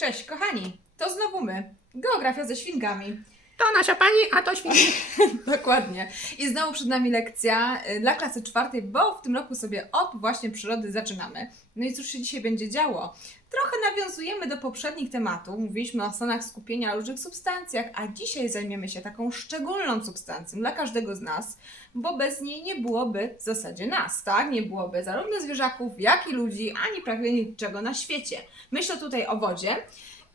Cześć kochani, to znowu my. Geografia ze świnkami. To nasza pani, a to świnki. Dokładnie. I znowu przed nami lekcja y, dla klasy czwartej, bo w tym roku sobie od właśnie przyrody zaczynamy. No i cóż się dzisiaj będzie działo? Trochę nawiązujemy do poprzednich tematów. Mówiliśmy o stanach skupienia, różnych substancjach, a dzisiaj zajmiemy się taką szczególną substancją dla każdego z nas, bo bez niej nie byłoby w zasadzie nas, tak? Nie byłoby zarówno zwierzaków, jak i ludzi, ani prawie niczego na świecie. Myślę tutaj o wodzie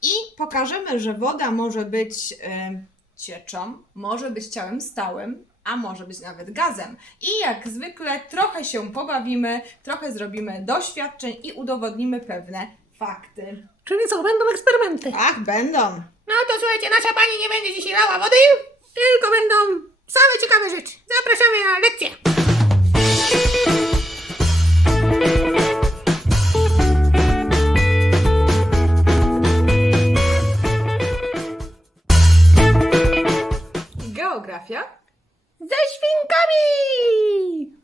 i pokażemy, że woda może być y, cieczą, może być ciałem stałym, a może być nawet gazem. I jak zwykle trochę się pobawimy, trochę zrobimy doświadczeń i udowodnimy pewne fakty. Czyli co, będą eksperymenty. Ach, będą. No to słuchajcie, nasza pani nie będzie dzisiaj lała wody, tylko będą same ciekawe rzeczy. Zapraszamy na lekcję. Geografia. Ze świnkami!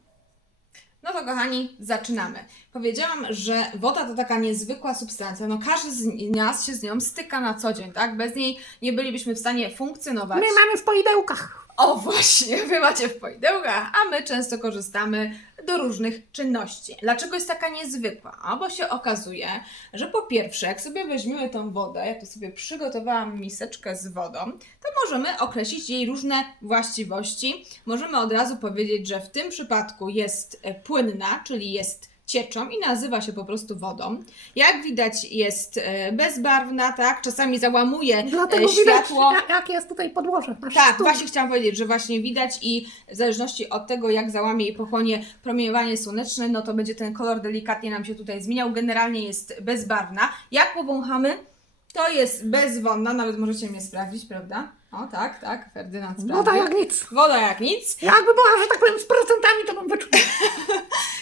No to kochani, zaczynamy. Powiedziałam, że woda to taka niezwykła substancja. No każdy z nas się z nią styka na co dzień, tak? Bez niej nie bylibyśmy w stanie funkcjonować. My mamy w poidełkach. O właśnie, wy macie w poidełkach, a my często korzystamy do różnych czynności. Dlaczego jest taka niezwykła? Bo się okazuje, że po pierwsze, jak sobie weźmiemy tą wodę, ja tu sobie przygotowałam miseczkę z wodą, to możemy określić jej różne właściwości. Możemy od razu powiedzieć, że w tym przypadku jest e, płynna, czyli jest cieczą i nazywa się po prostu wodą. Jak widać jest e, bezbarwna, tak? Czasami załamuje Dlatego e, widać, światło. ja- jakie jest tutaj podłoże. Tak, stół. właśnie chciałam powiedzieć, że właśnie widać i w zależności od tego, jak załamie i pochłonie promieniowanie słoneczne, no to będzie ten kolor delikatnie nam się tutaj zmieniał. Generalnie jest bezbarwna. Jak powąchamy, to jest bezwonna, nawet możecie mnie sprawdzić, prawda? O, tak, tak, Ferdynand sprawdził. Woda jak nic. Woda jak nic. Jakby była, że tak powiem, z procentami, to bym wyczuł.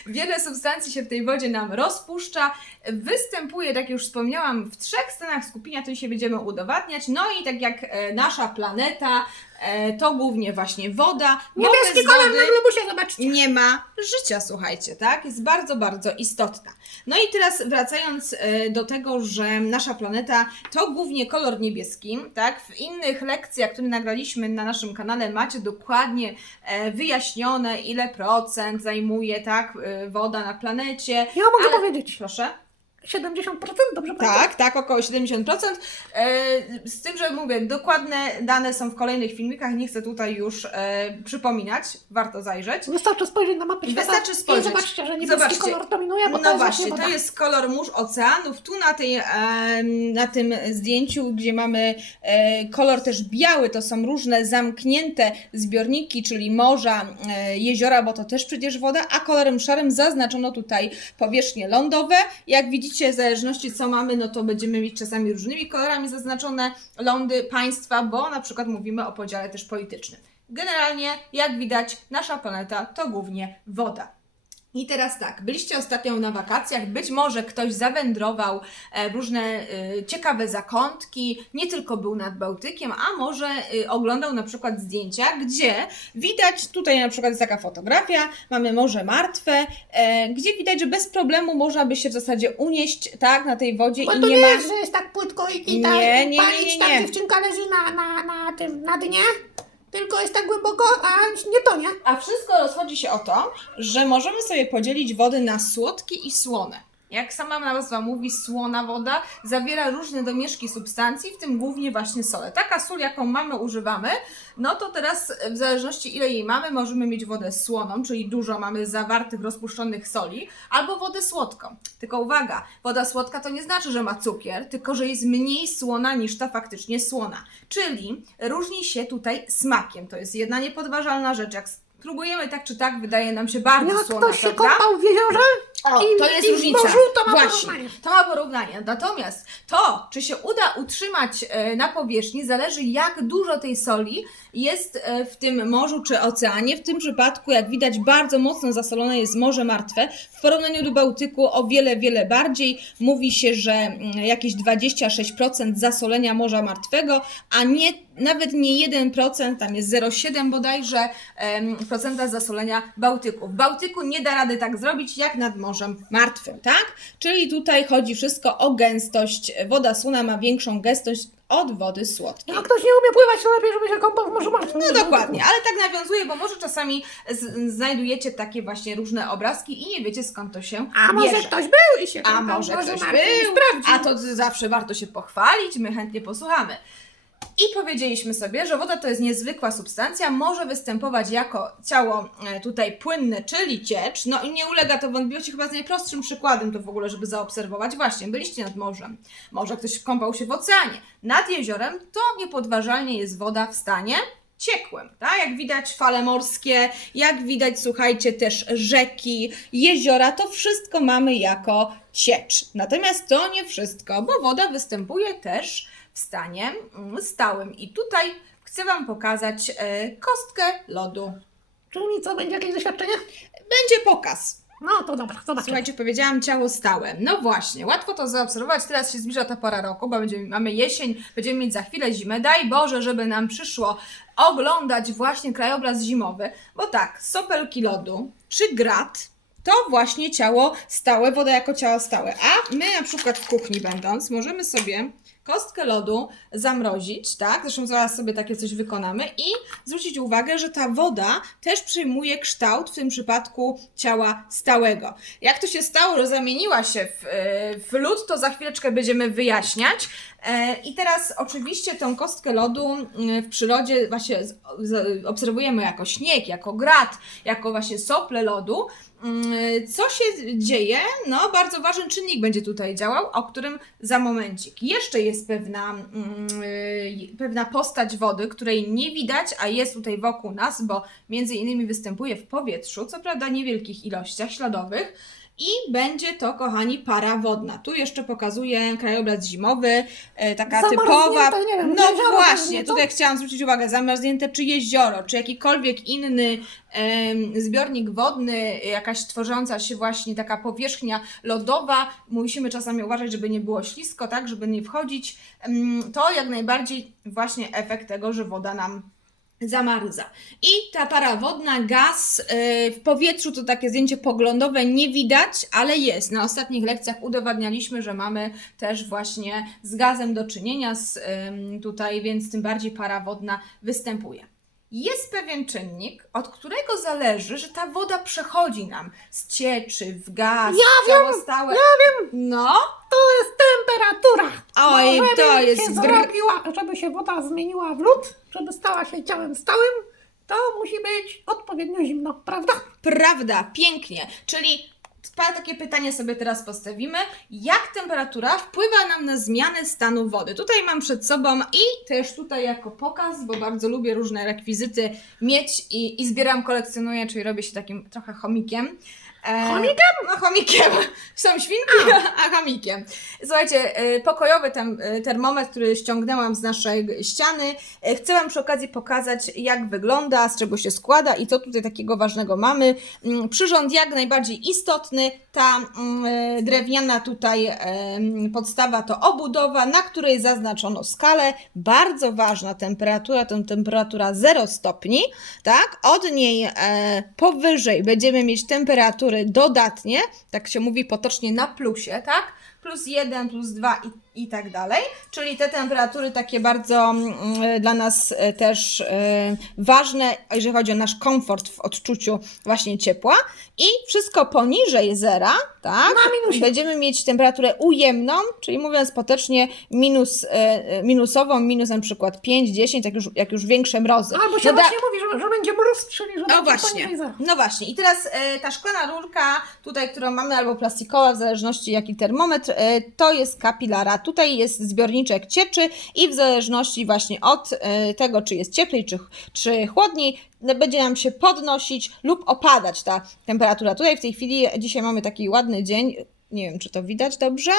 Wiele substancji się w tej wodzie nam rozpuszcza. Występuje, tak jak już wspomniałam, w trzech stanach skupienia, to się będziemy udowadniać. No i tak jak e, nasza planeta, e, to głównie właśnie woda. bo Niebieski bez kolor wody- na globusie, zobaczcie. nie ma życia, słuchajcie, tak? Jest bardzo, bardzo istotna. No i teraz wracając e, do tego, że nasza planeta to głównie kolor niebieski, tak? W innych lekcjach, które nagraliśmy na naszym kanale, macie dokładnie e, wyjaśnione, ile procent zajmuje, tak, e, woda na planecie. Ja mogę Ale- powiedzieć. Proszę. 70%, dobrze? Tak, tak, około 70%. E, z tym, że mówię, dokładne dane są w kolejnych filmikach, nie chcę tutaj już e, przypominać, warto zajrzeć. Wystarczy spojrzeć na mapę świata Wystarczy spojrzeć. i zobaczcie, że niebieski Zobaczcie. kolor dominuje, bo to No jest właśnie, woda. to jest kolor mórz oceanów. Tu na, tej, em, na tym zdjęciu, gdzie mamy e, kolor też biały, to są różne zamknięte zbiorniki, czyli morza, e, jeziora, bo to też przecież woda, a kolorem szarym zaznaczono tutaj powierzchnie lądowe. Jak widzicie, w zależności co mamy, no to będziemy mieć czasami różnymi kolorami zaznaczone lądy państwa, bo na przykład mówimy o podziale też politycznym. Generalnie, jak widać, nasza planeta to głównie woda. I teraz tak, byliście ostatnio na wakacjach, być może ktoś zawędrował e, w różne e, ciekawe zakątki, nie tylko był nad Bałtykiem, a może e, oglądał na przykład zdjęcia, gdzie widać, tutaj na przykład jest taka fotografia, mamy Morze Martwe, gdzie widać, że bez problemu można by się w zasadzie unieść, tak, na tej wodzie Bo i to nie nie ma... że jest tak płytko i, i Nie, tak nie, nie, nie, tak nie. dziewczynka leży na, na, na tym, na dnie, tylko jest tak głęboko, a nie tonie. A wszystko rozchodzi się o to, że możemy sobie podzielić wody na słodkie i słone. Jak sama nazwa mówi, słona woda zawiera różne domieszki substancji, w tym głównie właśnie sole. Taka sól, jaką mamy, używamy, no to teraz w zależności ile jej mamy, możemy mieć wodę słoną, czyli dużo mamy zawartych, rozpuszczonych soli, albo wodę słodką. Tylko uwaga, woda słodka to nie znaczy, że ma cukier, tylko że jest mniej słona niż ta faktycznie słona. Czyli różni się tutaj smakiem. To jest jedna niepodważalna rzecz. Jak spróbujemy tak czy tak, wydaje nam się bardzo Jak słona, ktoś się prawda? kąpał w jeziorze O, i, to jest i w różnica. morzu, to ma Właśnie, porównanie. to ma porównanie. Natomiast to, czy się uda utrzymać e, na powierzchni, zależy jak dużo tej soli jest e, w tym morzu czy oceanie. W tym przypadku, jak widać, bardzo mocno zasolone jest Morze Martwe. W porównaniu do Bałtyku o wiele, wiele bardziej. Mówi się, że mm, jakieś 26% zasolenia Morza Martwego, a nie nawet nie 1%, tam jest 0,7 bodajże procenta zasolenia Bałtyku. W Bałtyku nie da rady tak zrobić jak nad Morzem Martwym, tak? Czyli tutaj chodzi wszystko o gęstość. Woda słona ma większą gęstość od wody słodkiej. Jak ktoś nie umie pływać, to lepiej, żeby się kąpał w Morzu Martwym. No dokładnie, ale tak nawiązuje, bo może czasami znajdujecie takie właśnie różne obrazki i nie wiecie skąd to się A może bierze. ktoś był i się A kąpał w może ktoś był, a to zawsze warto się pochwalić, my chętnie posłuchamy. I powiedzieliśmy sobie, że woda to jest niezwykła substancja, może występować jako ciało e, tutaj płynne, czyli ciecz, no i nie ulega to wątpliwości, chyba z najprostszym przykładem to w ogóle, żeby zaobserwować. Właśnie, byliście nad morzem, może ktoś kąpał się w oceanie, nad jeziorem, to niepodważalnie jest woda w stanie ciekłym, tak? Jak widać fale morskie, jak widać, słuchajcie, też rzeki, jeziora, to wszystko mamy jako ciecz. Natomiast to nie wszystko, bo woda występuje też w stanie mm, stałym. I tutaj chcę Wam pokazać e, kostkę lodu. Czyli co, będzie jakieś doświadczenie? Będzie pokaz. No to dobra, zobaczymy. Słuchajcie, powiedziałam ciało stałe. No właśnie, łatwo to zaobserwować. Teraz się zbliża ta pora roku, bo będziemy, mamy jesień, będziemy mieć za chwilę zimę. Daj Boże, żeby nam przyszło oglądać właśnie krajobraz zimowy, bo tak, sopelki lodu czy grat to właśnie ciało stałe, woda jako ciało stałe. A my na przykład w kuchni będąc, możemy sobie kostkę lodu zamrozić, tak? Zresztą zaraz sobie takie coś wykonamy i zwrócić uwagę, że ta woda też przyjmuje kształt w tym przypadku ciała stałego. Jak to się stało, że zamieniła się w, e, w lód, to za chwileczkę będziemy wyjaśniać. E, I teraz oczywiście tą kostkę lodu mm, w przyrodzie właśnie obserwujemy jako śnieg, jako grat, jako właśnie sople lodu. Mm, Co się dzieje? No, bardzo ważny czynnik będzie tutaj działał, o którym za momencik. Jeszcze jest pewna, mm, y, pewna postać wody, której nie widać, a jest tutaj wokół nas, bo między innymi występuje w powietrzu, co prawda niewielkich ilościach śladowych. I będzie to, kochani, para wodna. Tu jeszcze pokazuję krajobraz zimowy, e, taka typowa. nie wiem, no jezioro właśnie, co? tutaj chciałam zwrócić uwagę, zamarznięte czy jezioro, czy jakikolwiek inny em, zbiornik wodny, jakaś tworząca się właśnie taka powierzchnia lodowa. Musimy czasami uważać, żeby nie było ślisko, tak, żeby nie wchodzić. Em, To jak najbardziej właśnie efekt tego, że woda nam zamarza. I ta para wodna, gaz yy, w powietrzu to takie zdjęcie poglądowe nie widać, ale jest. Na ostatnich lekcjach udowadnialiśmy, że mamy też właśnie z gazem do czynienia z, tutaj, więc tym bardziej para wodna występuje. Jest pewien czynnik, od którego zależy, że ta woda przechodzi nam z cieczy w gaz, Ja w ciało stałe. Ja wiem, No, to jest temperatura. Oj, żeby to jest się zgr- zrobiła, żeby się woda zmieniła w lód, żeby stała się ciałem stałym, to musi być odpowiednio zimno, prawda? Prawda, pięknie. Czyli takie pytanie sobie teraz postawimy. Jak temperatura wpływa nam na zmianę stanu wody? Tutaj mam przed sobą i też tutaj jako pokaz, bo bardzo lubię różne rekwizyty mieć i, i zbieram, kolekcjonuję, czyli robię się takim trochę chomikiem. E, Chomikiem? No chomikiem. Są świnki, a chomikiem. Słuchajcie, e, pokojowy tem, e, termometr, który ściągnęłam z naszej ściany. Chcę Wam przy okazji pokazać, jak wygląda, z czego się składa i co tutaj takiego ważnego mamy. Mm, Przyrząd jak najbardziej istotny. Ta mm, drewniana tutaj mm, podstawa to obudowa, na której zaznaczono skalę. Bardzo ważna temperatura, to temperatura 0 stopni, tak? Od niej powyżej będziemy mieć temperatury dodatnie, tak się mówi potocznie na plusie, tak? Plus 1, plus 2 i, i tak dalej. Czyli te temperatury takie bardzo mm, dla nas e, też e, ważne, jeżeli chodzi o nasz komfort w odczuciu właśnie ciepła. I wszystko poniżej zera, tak? Będziemy mieć temperaturę ujemną, czyli mówiąc potocznie minus, e, minusową, minus na przykład 5, 10, jak już, jak już większe mrozy. Albo się No da- właśnie mówi, że, że będzie mróz, czyli że no będzie właśnie, poniżej zera. no właśnie. I teraz e, ta szklana rurka, tutaj, którą mamy, albo plastikowa, w zależności jaki termometr, e, to jest kapilara. Tutaj jest zbiorniczek cieczy i w zależności właśnie od e, tego, czy jest cieplej, czy, czy chłodniej, będzie nam się podnosić lub opadać ta temperatura. Tutaj w tej chwili, dzisiaj mamy taki ładny dzień, nie wiem, czy to widać dobrze?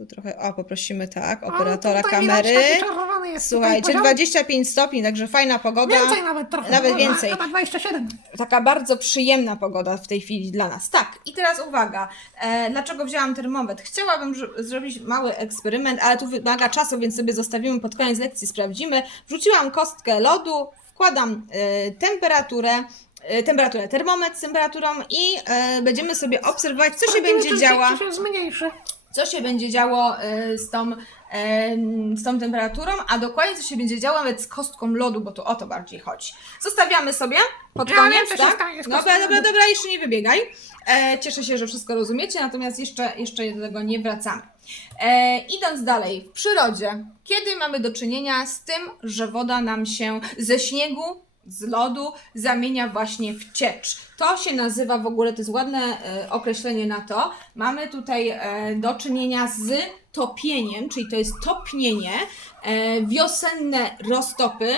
Tu trochę, o, poprosimy tak, operatora tutaj widać, kamery. taki czerwony jest tutaj Słuchajcie, poziom. 25 stopni, także fajna pogoda. Więcej nawet trochę. Nawet więcej. Chyba 27. Taka bardzo przyjemna pogoda w tej chwili dla nas. Tak, i teraz uwaga, e, dlaczego wzięłam termometr? Chciałabym zrobić mały eksperyment, ale tu wymaga czasu, więc sobie zostawimy pod koniec lekcji, sprawdzimy. Wrzuciłam kostkę lodu, wkładam e, temperaturę, e, temperaturę, termometr z temperaturą i e, będziemy sobie obserwować, co się będzie działa się zmniejszy. Co się będzie działo y, z tą, em, z tą temperaturą, a dokładnie co się będzie działo nawet z kostką lodu, bo tu o to bardziej chodzi. Zostawiamy sobie pod Ja koniec, wiem, tak? stanie z Dobra, kostką dobra, lodu. dobra, jeszcze nie wybiegaj. E, cieszę się, że wszystko rozumiecie, natomiast jeszcze, jeszcze do tego nie wracamy. E, idąc dalej, w przyrodzie, kiedy mamy do czynienia z tym, że woda nam się ze śniegu z lodu zamienia właśnie w ciecz. To się nazywa w ogóle, to jest ładne e, określenie na to. Mamy tutaj e, do czynienia z topieniem, czyli to jest topnienie, e, wiosenne roztopy.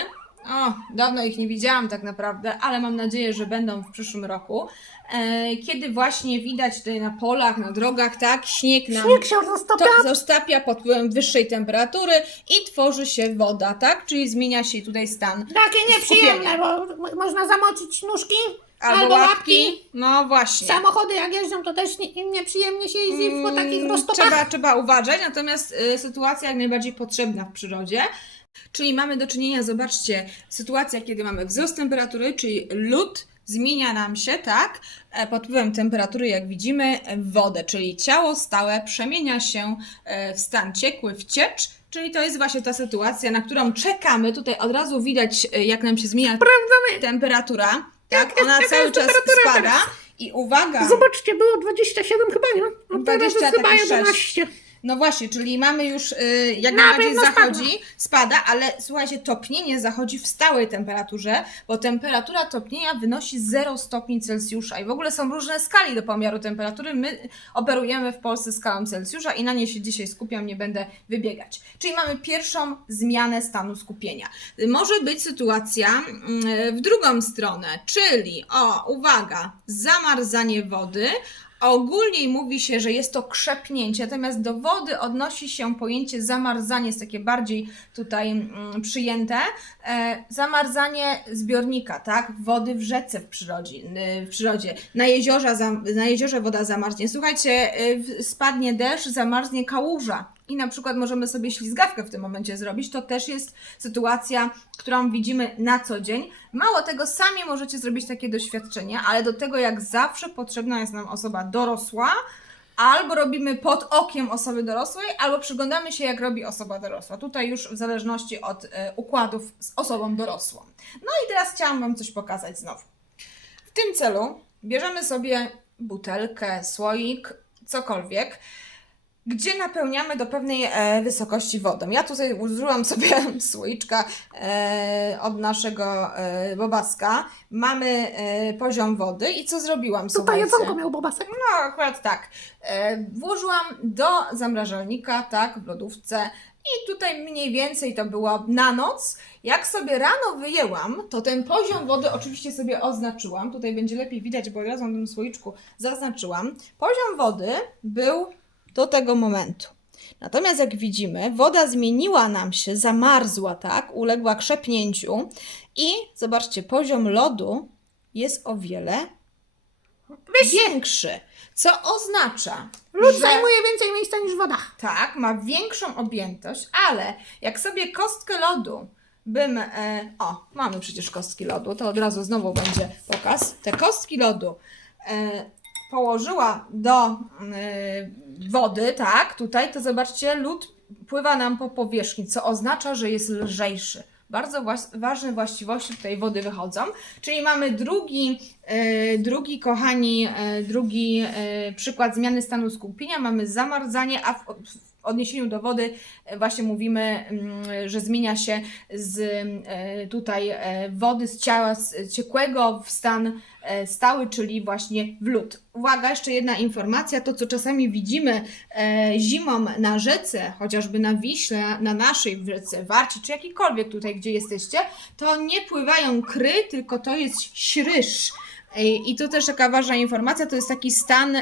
O, dawno ich nie widziałam tak naprawdę, ale mam nadzieję, że będą w przyszłym roku. E, kiedy właśnie widać tutaj na polach, na drogach, tak, śnieg nam Śnieg się roztopia. to zostapia pod wpływem wyższej temperatury i tworzy się woda, tak? Czyli zmienia się tutaj stan. Takie nieprzyjemne, bo mo- można zamoczyć nóżki Albo, łapki. No właśnie. Samochody jak jeżdżą, to też nie, nieprzyjemnie się jeździ po takich Mm, roztopach. Trzeba, trzeba uważać, natomiast y, sytuacja jak najbardziej potrzebna w przyrodzie. Czyli mamy do czynienia, zobaczcie, sytuacja, kiedy mamy wzrost temperatury, czyli lód zmienia nam się, tak, e, pod wpływem temperatury, jak widzimy, w wodę, czyli ciało stałe przemienia się e, w stan ciekły, w ciecz, czyli to jest właśnie ta sytuacja, na którą czekamy. Tutaj od razu widać, e, jak nam się zmienia temperatura, tak, jest- ona jaka cały czas spada teraz? i uwaga, Zobaczcie, było 27 chyba, nie? A teraz 20, jest chyba takie sześć. 11. No właśnie, czyli mamy już, y, jak Na najbardziej pewno zachodzi, spada, ale słuchajcie, topnienie zachodzi w stałej temperaturze, bo temperatura topnienia wynosi 0 stopni Celsjusza i w ogóle są różne skali do pomiaru temperatury. My operujemy w Polsce skalą Celsjusza i na niej się dzisiaj skupiam, nie będę wybiegać. Czyli mamy pierwszą zmianę stanu skupienia. Może być sytuacja mm, w drugą stronę, czyli, o, uwaga, zamarzanie wody, Ogólnie mówi się, że jest to krzepnięcie, natomiast do wody odnosi się pojęcie zamarzanie, jest takie bardziej tutaj mm, przyjęte. E, zamarzanie zbiornika, tak? Wody w rzece w przyrodzie. y, W przyrodzie. Na, jeziorze, na jeziorze woda zamarznie. Słuchajcie, y, spadnie deszcz, zamarznie kałuża. I na przykład możemy sobie ślizgawkę w tym momencie zrobić. To też jest sytuacja, którą widzimy na co dzień. Mało tego, sami możecie zrobić takie doświadczenie, ale do tego jak zawsze potrzebna jest nam osoba dorosła, albo robimy pod okiem osoby dorosłej, albo przyglądamy się jak robi osoba dorosła. Tutaj już w zależności od e, układów z osobą dorosłą. No i teraz chciałam Wam coś pokazać znowu. W tym celu bierzemy sobie butelkę, słoik, cokolwiek, gdzie napełniamy do pewnej e, wysokości wodą. Ja tutaj użyłam sobie słoiczka e, od naszego e, bobaska. Mamy e, poziom wody i co zrobiłam? Tutaj słuchajcie? jedzonko miał bobasek. No, akurat tak. E, włożyłam do zamrażalnika, tak, w lodówce. I tutaj mniej więcej to było na noc. Jak sobie rano wyjęłam, to ten poziom wody oczywiście sobie oznaczyłam. Tutaj będzie lepiej widać, bo od razu na tym słoiczku zaznaczyłam. Poziom wody był do tego momentu. Natomiast jak widzimy, woda zmieniła nam się, zamarzła, tak, uległa krzepnięciu i zobaczcie, poziom lodu jest o wiele większy. Co oznacza, Lód że zajmuje więcej miejsca niż woda. tak, ma większą objętość, ale jak sobie kostkę lodu bym. E, o, mamy przecież kostki lodu, to od razu znowu będzie pokaz. Te kostki lodu e, położyła do e, wody, tak, tutaj, to zobaczcie, lód pływa nam po powierzchni, co oznacza, że jest lżejszy. Bardzo ważne właściwości tutaj wody wychodzą. Czyli mamy drugi, e, drugi kochani, e, drugi przykład zmiany stanu skupienia. Mamy zamarzanie, a w odniesieniu do wody e, właśnie mówimy, mm, że zmienia się z e, tutaj e, wody, z ciała z ciekłego w stan stały, czyli właśnie w lód. Uwaga, jeszcze jedna informacja, to co czasami widzimy zimą na rzece, chociażby na Wiśle, na naszej rzece Warci, czy jakikolwiek tutaj, gdzie jesteście, to nie pływają kry, tylko to jest śryż. I tu też taka ważna informacja, to jest taki stan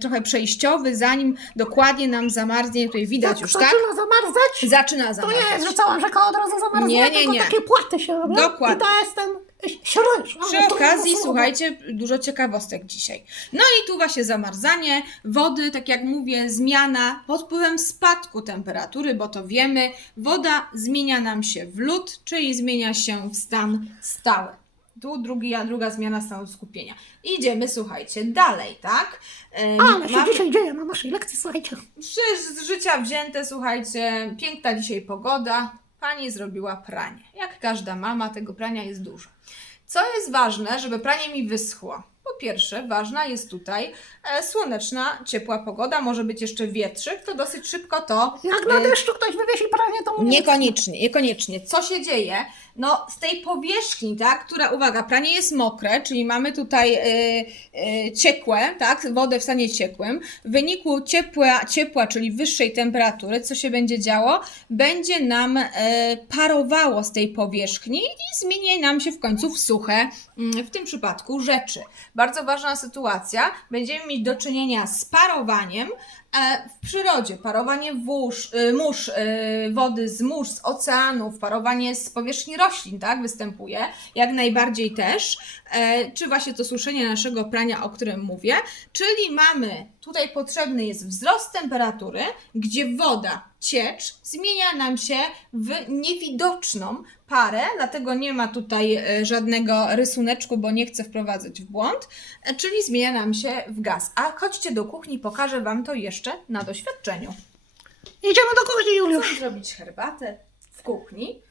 trochę przejściowy, zanim dokładnie nam zamarznie, tutaj widać już, tak? Zaczyna zamarzać. Zaczyna To nie zamarzać. jest, że cała rzeka od razu zamarzła, Nie, nie, nie. takie płaty się robią. Dokładnie. I to jest ten. Przy okazji, słuchajcie, dużo ciekawostek dzisiaj. No i tu właśnie zamarzanie wody, tak jak mówię, zmiana pod wpływem spadku temperatury, bo to wiemy, woda zmienia nam się w lód, czyli zmienia się w stan stały. Tu drugi, a druga zmiana stanu skupienia. Idziemy, słuchajcie, dalej, tak? Em, Ale się mamy- dzisiaj dzieje na naszej lekcji, słuchajcie. Z życia wzięte, słuchajcie, piękna dzisiaj pogoda. Pani zrobiła pranie. Jak każda mama, tego prania jest dużo. Co jest ważne, żeby pranie mi wyschło? Po pierwsze, ważna jest tutaj e, słoneczna, ciepła pogoda, może być jeszcze wietrzyk, to dosyć szybko to Jak na e, deszczu ktoś wywiesi pranie, to mu nie Niekoniecznie, niekoniecznie. Co się dzieje? No, z tej powierzchni, tak, która, uwaga, pranie jest mokre, czyli mamy tutaj y, y, ciekłe, tak, wodę w stanie ciekłym. W wyniku ciepła, ciepła, czyli wyższej temperatury, co się będzie działo? Będzie nam y, parowało z tej powierzchni i zmieni nam się w końcu w suche, mm, w tym przypadku rzeczy. Bardzo ważna sytuacja. Będziemy mieć do czynienia z parowaniem, w przyrodzie parowanie wórz, y, mórz, y, wody z mórz, z oceanów, parowanie z powierzchni roślin, tak, występuje, jak najbardziej też, e, czy właśnie to suszenie naszego prania, o którym mówię, czyli mamy, tutaj potrzebny jest wzrost temperatury, gdzie woda, ciecz zmienia nam się w niewidoczną parę, dlatego nie ma tutaj e, żadnego rysuneczku, bo nie chcę wprowadzać w błąd, E, czyli zmienia nam się w gaz. A chodźcie do kuchni, pokażę Wam to jeszcze na doświadczeniu. Idziemy do kuchni, Juliusz. Żeby zrobić herbatę w kuchni,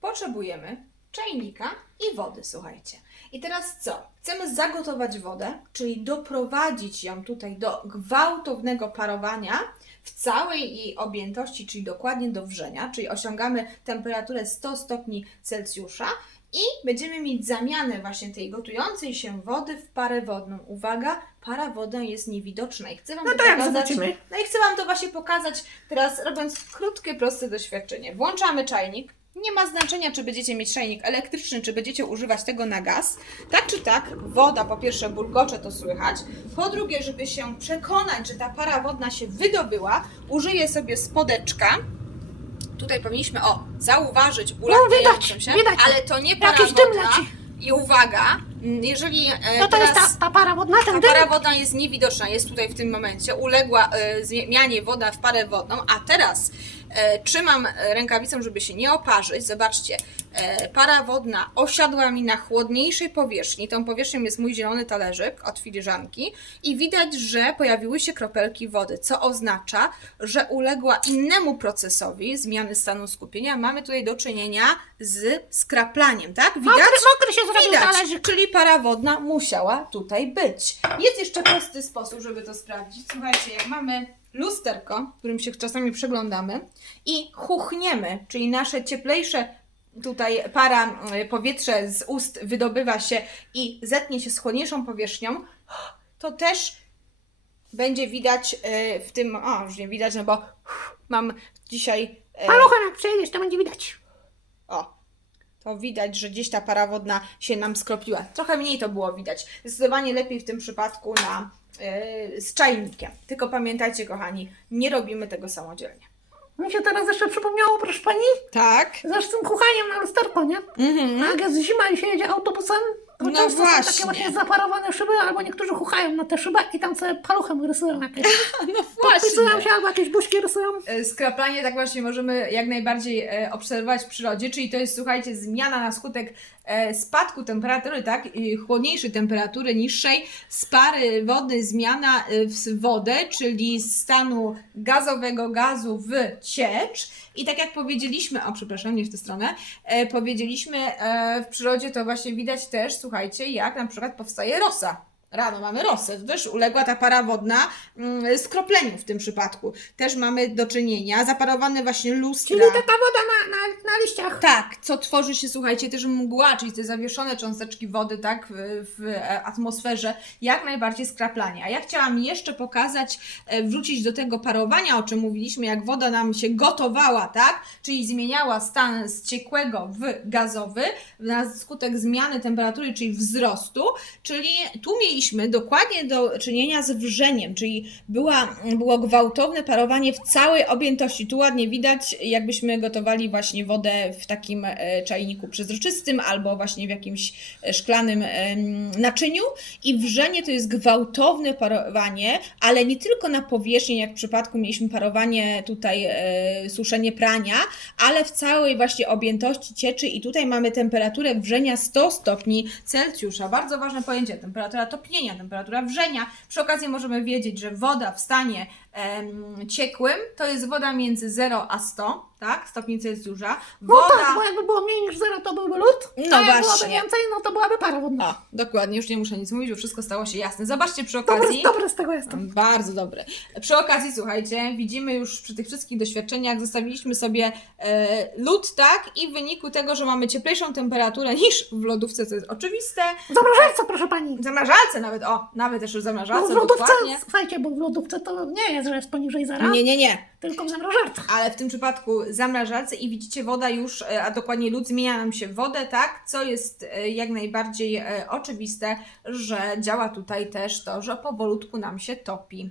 potrzebujemy czajnika i wody, słuchajcie. I teraz co? Chcemy zagotować wodę, czyli doprowadzić ją tutaj do gwałtownego parowania w całej jej objętości, czyli dokładnie do wrzenia, czyli osiągamy temperaturę 100 stopni Celsjusza i będziemy mieć zamianę właśnie tej gotującej się wody w parę wodną. Uwaga, para wodna jest niewidoczna i chcę Wam No to to pokazać. zobaczymy? No i chcę Wam to właśnie pokazać teraz, robiąc krótkie, proste doświadczenie. Włączamy czajnik. Nie ma znaczenia, czy będziecie mieć czajnik elektryczny, czy będziecie używać tego na gaz. Tak czy tak, woda po pierwsze bulgocze, to słychać. Po drugie, żeby się przekonać, że ta para wodna się wydobyła, użyję sobie spodeczka. Tutaj powinniśmy, o, zauważyć ulatniającą widać, się, widać. ale to nie para Jakiś wodna. I uwaga, jeżeli e, No to jest teraz... ta, ta para wodna, ten Ta para wodna jest niewidoczna, jest tutaj w tym momencie. Uległa e, zmianie woda w parę wodną, a teraz trzymam e, rękawicą, żeby się nie oparzyć. Zobaczcie, e, para wodna osiadła mi na chłodniejszej powierzchni. Tą powierzchnią jest mój zielony talerzyk od filiżanki i widać, że pojawiły się kropelki wody, co oznacza, że uległa innemu procesowi zmiany stanu skupienia. Mamy tutaj do czynienia z skraplaniem, tak? Widać? Mokry, mokry się zrobił Widać, talerzyk. czyli para wodna musiała tutaj być. Jest jeszcze prosty sposób, żeby to sprawdzić. Słuchajcie, jak mamy lusterko, którym się czasami przeglądamy i chuchniemy, czyli nasze cieplejsze tutaj para, y, powietrze z ust wydobywa się i zetnie się z chłodniejszą powierzchnią, to też będzie widać y, w tym, o już nie widać, no bo mam dzisiaj y, Paluchem jak przejedziesz, to będzie widać. o, to widać, że gdzieś ta para wodna się nam skropiła. Trochę mniej to było widać. Zdecydowanie lepiej w tym przypadku na, z czajnikiem. Tylko pamiętajcie, kochani, nie robimy tego samodzielnie. Mi się teraz jeszcze przypomniało, proszę pani, Tak? że z tym kuchaniem na lusterko, nie? Mhm. A jak jest zima i się jedzie autobusem, to No często są właśnie. takie właśnie zaparowane szyby, albo niektórzy chuchają na te szyby i tam sobie paluchem rysują jakieś. No Podpisują właśnie. się albo jakieś buźki rysują. E, Skraplanie tak właśnie możemy jak najbardziej e, obserwować w przyrodzie, czyli to jest, słuchajcie, zmiana na skutek e, spadku temperatury, tak, chłodniejszej temperatury, niższej, z pary wody zmiana e, w wodę, czyli z stanu gazowego gazu w ciecz. I tak jak powiedzieliśmy, o przepraszam, nie w tę stronę, e, powiedzieliśmy e, w przyrodzie to właśnie widać też, słuchajcie, jak na przykład powstaje rosa. Rano mamy rosę, to też uległa ta para wodna mm, skropleniu w tym przypadku. Też mamy do czynienia, zaparowane właśnie lustra. Czyli taka woda na, na, na liściach. Tak, co tworzy się, słuchajcie, też mgła, czyli te zawieszone cząsteczki wody, tak, w, w e, atmosferze, jak najbardziej skraplanie. A ja chciałam jeszcze pokazać, e, wrzucić do tego parowania, o czym mówiliśmy, jak woda nam się gotowała, tak, czyli zmieniała stan z ciekłego w gazowy na skutek zmiany temperatury, czyli wzrostu, czyli tu mieliśmy dokładnie do czynienia z wrzeniem, czyli była, było gwałtowne parowanie w całej objętości. Tu ładnie widać, jakbyśmy gotowali właśnie wodę w takim e, czajniku przezroczystym albo właśnie w jakimś e, szklanym naczyniu. I wrzenie to jest gwałtowne parowanie, ale nie tylko na powierzchni, jak w przypadku mieliśmy parowanie tutaj, e, suszenie prania, ale w całej właśnie objętości cieczy i tutaj mamy temperaturę wrzenia 100 stopni Celsjusza. Bardzo ważne pojęcie, temperatura topnienia, temperatura wrzenia. Przy okazji możemy wiedzieć, że woda w stanie ciekłym to jest woda między 0 a 100, tak, stopni Celsjusza. No Woda... tak, bo jakby było mniej niż zero, to byłby lód. No a właśnie. byłoby więcej, no to byłaby para wodna. O, dokładnie, już nie muszę nic mówić, bo wszystko stało się jasne. Zobaczcie przy okazji. dobry z tego jestem. Bardzo dobre. Przy okazji, słuchajcie, widzimy już przy tych wszystkich doświadczeniach, zostawiliśmy sobie e, lód, tak? I w wyniku tego, że mamy cieplejszą temperaturę niż w lodówce, co jest oczywiste. Zamrażalca, proszę pani. W zamrażalce nawet, o, nawet też już w zamrażalce, w lodówce, dokładnie. słuchajcie, bo w lodówce to nie jest, że jest poniżej zera, Nie, nie, nie. tylko w zamrażalce. Ale w tym przypadku zamrażalce i widzicie woda już, e, a dokładnie lód zmienia nam się w wodę, tak? Co jest e, jak najbardziej e, oczywiste, że działa tutaj też to, że powolutku nam się topi.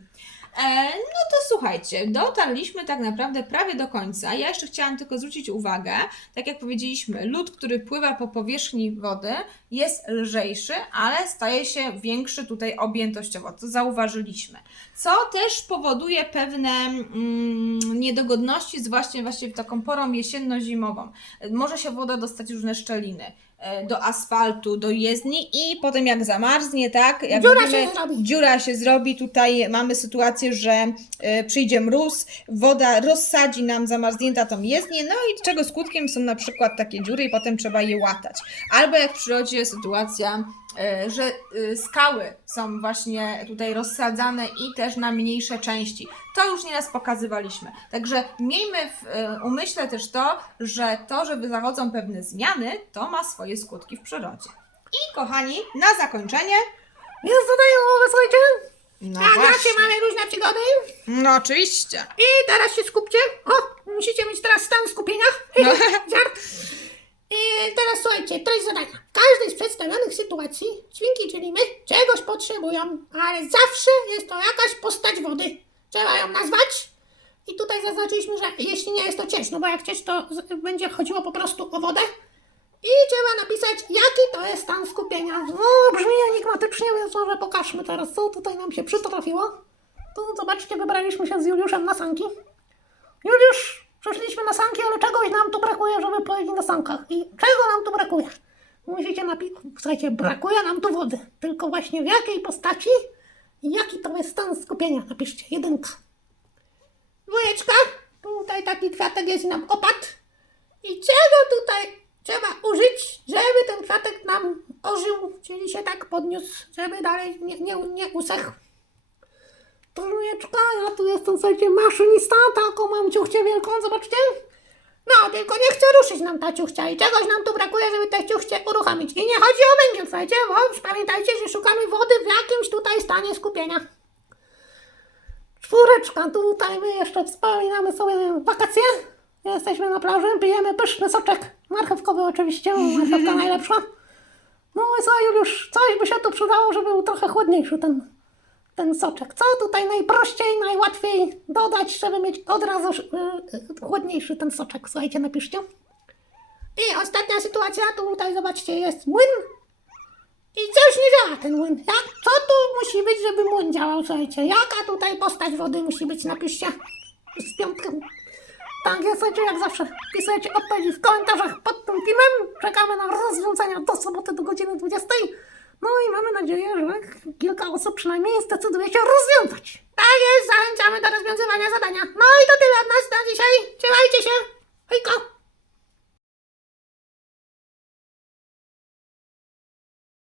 E, no to słuchajcie, dotarliśmy tak naprawdę prawie do końca. Ja jeszcze chciałam tylko zwrócić uwagę, tak jak powiedzieliśmy, lód, który pływa po powierzchni wody jest lżejszy, ale staje się większy tutaj objętościowo, co zauważyliśmy. Co też powoduje pewne mm, niedogodności z właśnie, właśnie taką porą jesienno-zimową. Może się woda dostać różne szczeliny e, do asfaltu, do jezdni i potem jak zamarznie, tak? Jak Dziura się zrobi. Dziura się zrobi. Tutaj mamy sytuację, że e, przyjdzie mróz, woda rozsadzi nam zamarznięta tą jezdnię, no i czego skutkiem są na przykład takie dziury i potem trzeba je łatać. Albo jak w przyrodzie sytuacja, e, że e, skały są właśnie tutaj rozsadzane i też na mniejsze części. To już nieraz pokazywaliśmy. Także miejmy w e, umyśle też to, że to, że zachodzą pewne zmiany, to ma swoje skutki w przyrodzie. I kochani, na zakończenie. Jest tutaj słuchajcie. No A gracie mamy różne przygody. No oczywiście. I teraz się skupcie. O, musicie mieć teraz stan skupienia. No. Żart. Teraz słuchajcie, treść zadania. W każdej z przedstawionych sytuacji świnki, czyli my, czegoś potrzebują, ale zawsze jest to jakaś postać wody. Trzeba ją nazwać. I tutaj zaznaczyliśmy, że jeśli nie jest to ciecz, no bo jak ciecz, to będzie chodziło po prostu o wodę. I trzeba napisać, jaki to jest stan skupienia. No, brzmi enigmatycznie, więc może pokażmy teraz, co tutaj nam się przytrafiło. Tu zobaczcie, wybraliśmy się z Juliuszem na sanki. Juliusz, przeszliśmy na sanki, ale czegoś nam tu brakuje, żeby pojeździć na sankach. I czego nam tu brakuje? Musicie napisać, słuchajcie, brakuje nam tu wody. Tylko właśnie w jakiej postaci i jaki to jest stan skupienia. Napiszcie, jedynka. Dwójeczka, tutaj taki kwiatek jest nam opadł. I czego tutaj trzeba użyć, żeby ten kwiatek nam ożył, czyli się tak podniósł, żeby dalej nie, nie, nie usechł. Trójeczka, ja tu jestem, słuchajcie, maszynista, taką mam ciuchcię wielką, zobaczcie. No, tylko nie chcę ruszyć nam ta ciuchcia i czegoś nam tu brakuje, żeby tę ciuchcię uruchomić. I nie chodzi o węgiel, słuchajcie, bo pamiętajcie, że szukamy wody w jakimś tutaj stanie skupienia. Czwóreczka, tutaj my jeszcze wspominamy sobie wakacje. Jesteśmy na plaży, pijemy pyszny soczek. Marchewkowy oczywiście, marchewka najlepsza. No i co, Juliusz, coś by się tu przydało, żeby był trochę chłodniejszy ten, ten soczek. Co tutaj najprościej, najłatwiej dodać, żeby mieć od razu y, y, chłodniejszy ten soczek? Słuchajcie, napiszcie. I ostatnia sytuacja, tutaj zobaczcie, jest młyn. I coś nie działa ten młyn. Jak, co tu musi być, żeby młyn działał, słuchajcie? Jaka tutaj postać wody musi być, napiszcie. Z piątką. Tak jest, słuchajcie, jak zawsze. Pisujecie odpowiedzi w komentarzach pod tym filmem. Czekamy na rozwiązania do soboty do godziny 20. No i mamy nadzieję, że kilka osób przynajmniej zdecyduje się rozwiązać. Tak jest, zachęcamy do rozwiązywania zadania. No i to tyle od nas na dzisiaj. Trzymajcie się. Hejko!